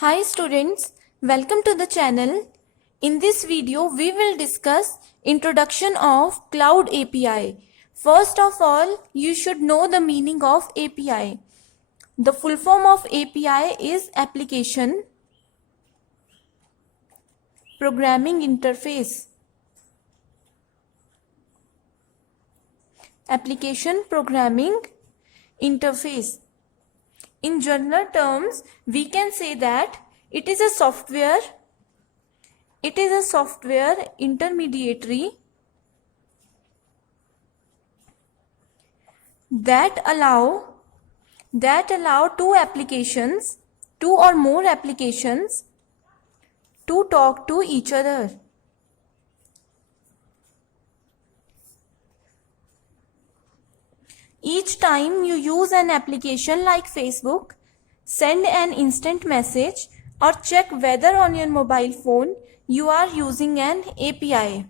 Hi students, welcome to the channel. In this video, we will discuss introduction of Cloud API. First of all, you should know the meaning of API. The full form of API is Application Programming Interface. Application Programming Interface. In general terms, we can say that it is a software intermediary that allow two or more applications to talk to each other. Each time you use an application like Facebook, send an instant message or check weather on your mobile phone, you are using an API.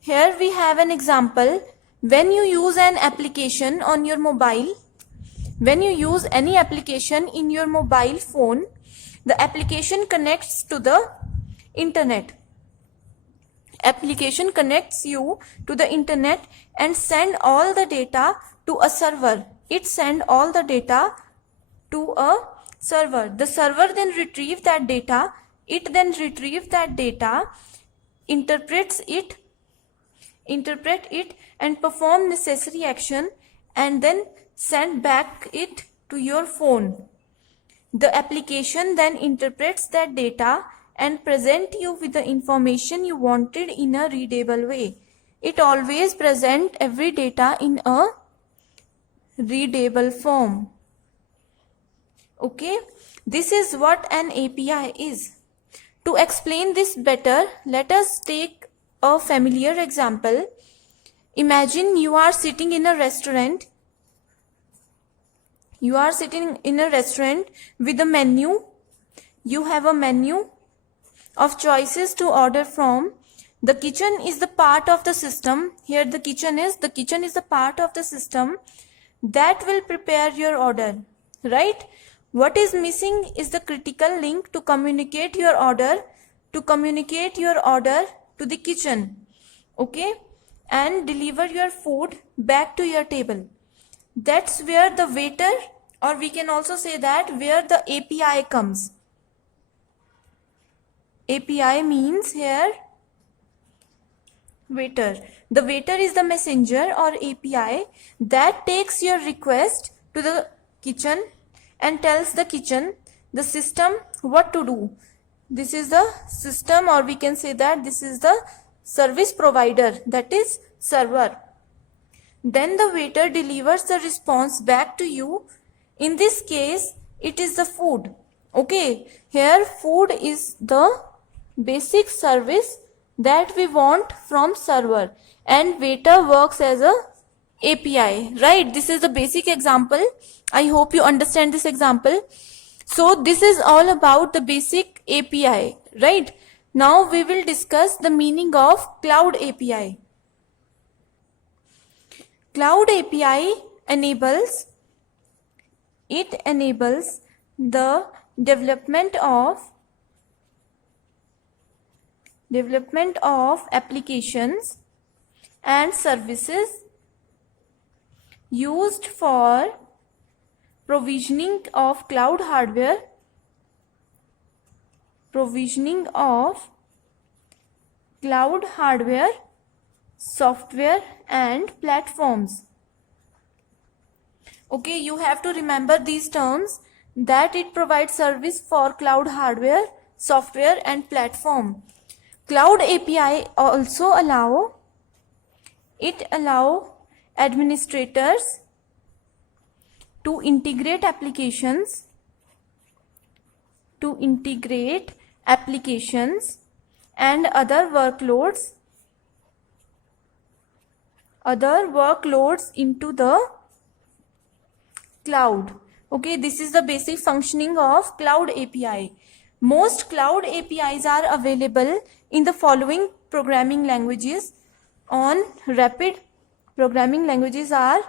Here we have an example. When you use an application on your mobile, when you use any application in your mobile phone, the application connects to the internet. Application connects you to the internet and send all the data to a server. It send all the data to a server. The server then retrieve that data. It then retrieve that data, interpret it and perform necessary action and then send back it to your phone. The application then interprets that data and present you with the information you wanted in a readable way. It always present every data in a readable form. Okay, this is what an API is. To explain this better, let us take a familiar example. Imagine you are sitting in a restaurant. You are sitting in a restaurant with a menu. You have a menu of choices to order from. The kitchen is the part of the system. Here the kitchen is the part of the system that will prepare your order, right? What is missing is the critical link to communicate your order to the kitchen, okay, and deliver your food back to your table. That's where the waiter, or we can also say that where the API comes. API means here waiter. The waiter is the messenger or API that takes your request to the kitchen and tells the kitchen, the system, what to do. This is the system, or we can say that this is the service provider, that is server. Then the waiter delivers the response back to you. In this case, it is the food. Okay, here food is the basic service that we want from server, and waiter works as a API, right? This is the basic example. I hope you understand this example. So this is all about the basic API, right? Now we will discuss the meaning of Cloud API. Cloud API enables the development of applications and services used for provisioning of cloud hardware, software and platforms. Okay, you have to remember these terms, that it provides service for cloud hardware, software and platform. Cloud API also allow administrators to integrate applications and other workloads into the cloud. Okay, this is the basic functioning of Cloud API. Most Cloud APIs are available in the following programming languages on Rapid. Programming languages are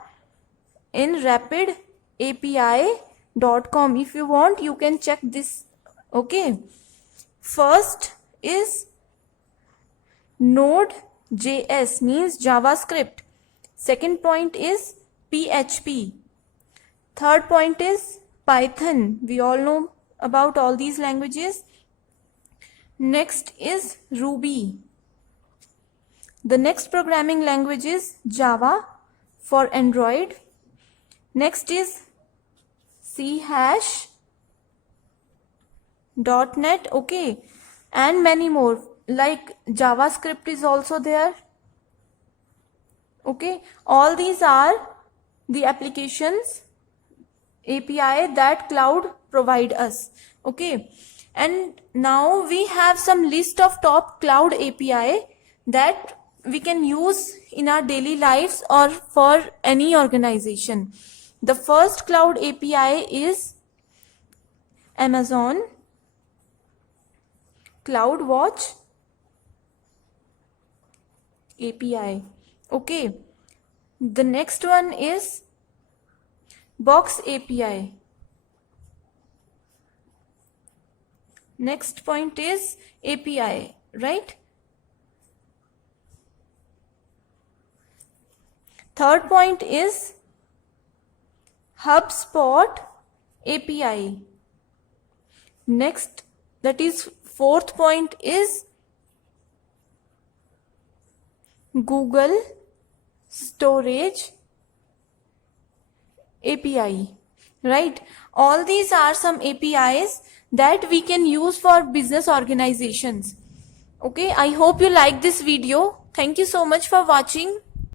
in rapidapi.com. If you want, you can check this Okay, first is Node.js, means JavaScript. Second point is PHP. Third point is Python. We all know about all these languages. Next is Ruby. The next programming language is Java for Android. Next is C#, .NET, okay, and many more, like JavaScript is also there. Okay, all these are the applications API that cloud provide us. Okay, and now we have some list of top cloud API that we can use in our daily lives or for any organization. The first cloud API is Amazon CloudWatch API. Okay, the next one is Box API. Next point is API, right? Third point is HubSpot API. Next, that is fourth point is Google Storage API, right? All these are some APIs that we can use for business organizations. Okay, I hope you like this video. Thank you so much for watching.